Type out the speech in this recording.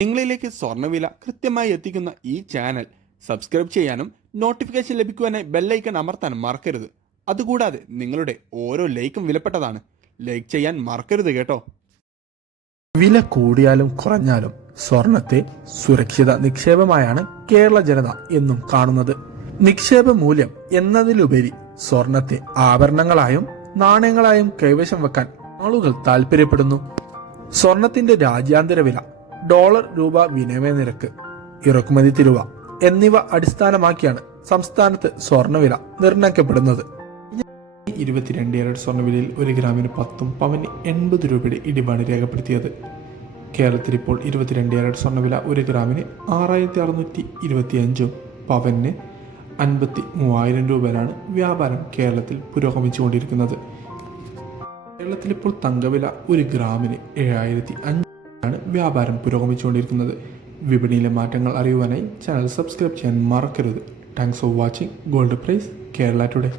നിങ്ങളിലേക്ക് സ്വർണ്ണവില കൃത്യമായി എത്തിക്കുന്ന ഈ ചാനൽ സബ്സ്ക്രൈബ് ചെയ്യാനും നോട്ടിഫിക്കേഷൻ ലഭിക്കുവാനായി ബെല്ലൈക്കൺ അമർത്താനും മറക്കരുത്. അതുകൂടാതെ നിങ്ങളുടെ ഓരോ ലൈക്കും വിലപ്പെട്ടതാണ്. ലൈക്ക് ചെയ്യാൻ മറക്കരുത് കേട്ടോ. വില കൂടിയാലും കുറഞ്ഞാലും സ്വർണത്തെ സുരക്ഷിത നിക്ഷേപമായാണ് കേരള ജനത എന്നും കാണുന്നത്. നിക്ഷേപ മൂല്യം എന്നതിലുപരി സ്വർണത്തെ ആഭരണങ്ങളായും നാണയങ്ങളായും കൈവശം വെക്കാൻ ആളുകൾ താല്പര്യപ്പെടുന്നു. സ്വർണത്തിന്റെ രാജ്യാന്തര വില, ഡോളർ രൂപ വിനിമയ നിരക്ക്, ഇറക്കുമതി തിരുവ എന്നിവ അടിസ്ഥാനമാക്കിയാണ് സംസ്ഥാനത്ത് സ്വർണ്ണവില നിർണ്ണയിക്കപ്പെടുന്നത്. 22 ക്യാരറ്റ് സ്വർണ്ണവിലയിൽ 1 ഗ്രാമിന് 10 പവന് 80 രൂപയുടെ ഇടിവാണ് രേഖപ്പെടുത്തിയത്. കേരളത്തിൽ ഇപ്പോൾ 22 ക്യാരറ്റ് സ്വർണ്ണവില 1 ഗ്രാമിന് 6625 പവന് 53,000 രൂപയിലാണ് വ്യാപാരം കേരളത്തിൽ പുരോഗമിച്ചുകൊണ്ടിരിക്കുന്നത്. കേരളത്തിൽ ഇപ്പോൾ തങ്കവില 1 ഗ്രാമിന് 7,500 ആണ് വ്യാപാരം പുരോഗമിച്ചുകൊണ്ടിരിക്കുന്നത്. വിപണിയിലെ മാറ്റങ്ങൾ അറിയുവാനായി ചാനൽ സബ്സ്ക്രൈബ് ചെയ്യാൻ മറക്കരുത്. Thanks for watching gold price Kerala today.